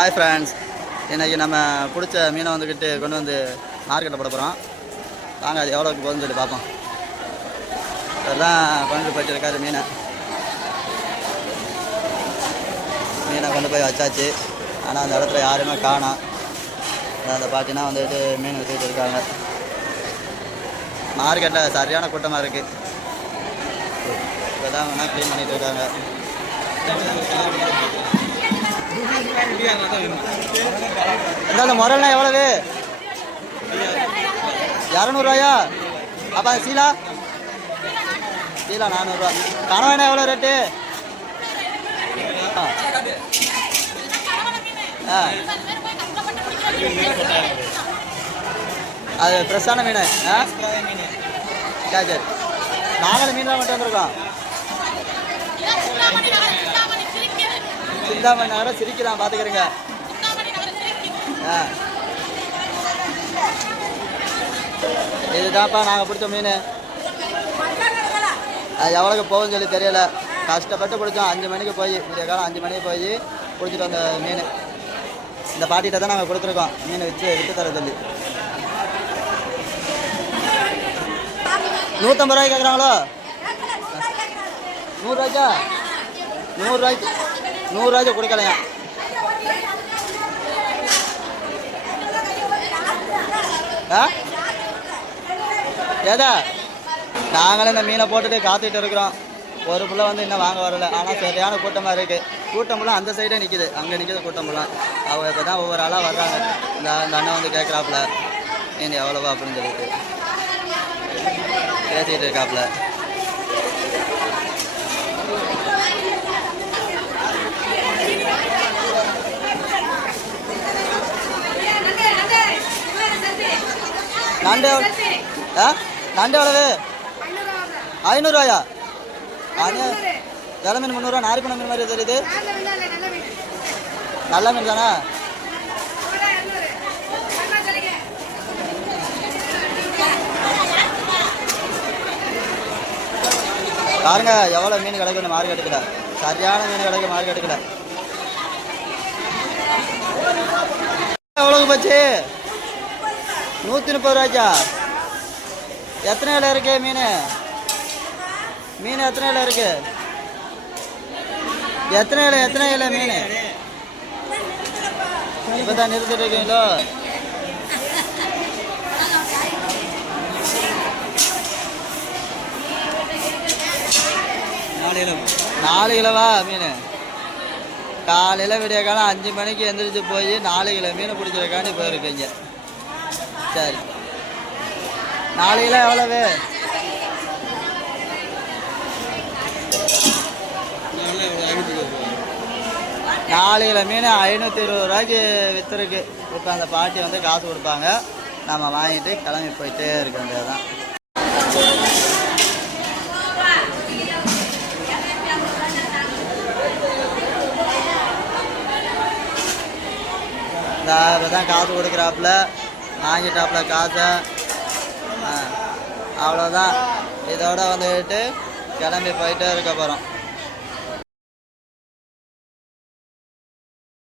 Hi friends, இன்றைக்கி நம்ம பிடிச்ச மீனை வந்துக்கிட்டு கொண்டு வந்து மார்க்கெட்டில் போட போகிறோம். வாங்க அது எவ்வளோக்கு போகுதுன்னு சொல்லி பார்ப்போம். அதெல்லாம் கொண்டு போயிட்டு இருக்காரு மீனை கொண்டு போய் வச்சாச்சு. ஆனால் அந்த இடத்துல யாருமே காணோம். அந்த பாட்டினா வந்துட்டு மீன் வச்சுக்கிட்டு இருக்காங்க. மார்க்கெட்டில் சரியான கூட்டமாக இருக்குது. இப்போ தான் வேணால் க்ளீன் பண்ணிகிட்டு இருக்காங்க. இந்த முரல்னா எவ்வளவு? 200 அப்போ சீலா 400. கனவானா எவ்வளோ ரேட்டு? அது ஃப்ரெஷ்ஷான மீன். சரி, நாங்களும் மீன் தான் மட்டும் வந்துருக்கோம். சிந்தாமணி நகரம் சிரிக்கிறான், பார்த்துக்கிறேங்க. இதுதான்ப்பா நாங்கள் பிடிச்ச மீன். அது எவ்வளோக்கு போகுதுன்னு சொல்லி தெரியல. கஷ்டப்பட்டு பிடிச்சோம். 5 மணிக்கு போய், விடிய காலம் 5 மணிக்கு போய் பிடிச்சிட்டு வந்த மீன். இந்த பாட்டிகிட்ட தான் நாங்கள் கொடுத்துருக்கோம் மீன் விற்று தர சொல்லி. 150 ரூபாய்க்கு கேட்குறாங்களோ? 100 ரூபாய்க்கா? 100 ரூபாய்க்கு கொடுக்கலையா? ஏதா நாங்களும் இந்த மீனை போட்டுட்டு காத்துக்கிட்டு இருக்கிறோம். ஒரு பிள்ளை வந்து இன்னும் வாங்க வரலை. ஆனால் சரியான கூட்டமாக இருக்குது. கூட்டமெல்லாம் அந்த சைடே நிற்கிது. அங்கே நிற்கிது கூட்டமெல்லாம். அவங்க இப்போ தான் ஒவ்வொரு ஆளாக வர்றாங்க. இந்த அண்ணன் வந்து கேட்குறாப்புல மீன் எவ்வளவா அப்படின்னு சொல்லிட்டு பேசிக்கிட்டு இருக்காப்புல. நண்டு நண்டு எவ்வளவு? 500 ரூபாயா? ஜல மீன் 300 ரூபா. நாரி பண்ண மீன் மாதிரி தெரியுது. நல்ல மீன் தானே? பாருங்க எவ்வளோ மீன் கிடைக்கும் மார்க்கெட்டுக்குல. சரியான மீன் கிடைக்கும் மார்க்கெட்டுக்குல. எவ்வளோக்கு போச்சு? 130 ரூபாய்க்கா? எத்தனை இலை இருக்கு மீன்? எத்தனை இலை இருக்கு? எத்தனை இலை மீன்? இப்போ தான் நிறுத்திட்டு இருக்கீங்களோ? நாலு கிலோவா மீன்? காலையில் விடிய காலம் 5 மணிக்கு எந்திரிச்சு போய் 4 கிலோ மீன் பிடிச்சிருக்கான்னு போயிருக்கீங்க. சரி, 4 கிலோ எவ்வளவு? 4 கிலோ மீன் 520 ரூபாய்க்கு விற்றுருக்கு. இப்போ அந்த பாட்டி வந்து காசு கொடுப்பாங்க. நம்ம வாங்கிட்டு கிளம்பி போயிட்டே இருக்க வேண்டியதுதான். இப்போ தான் காசு கொடுக்குறாப்புல. வாங்கிட்டாப்புல காசை. அவ்வளோதான். இதோட வந்துட்டு கிளம்பி போயிட்டே இருக்க போகிறோம்.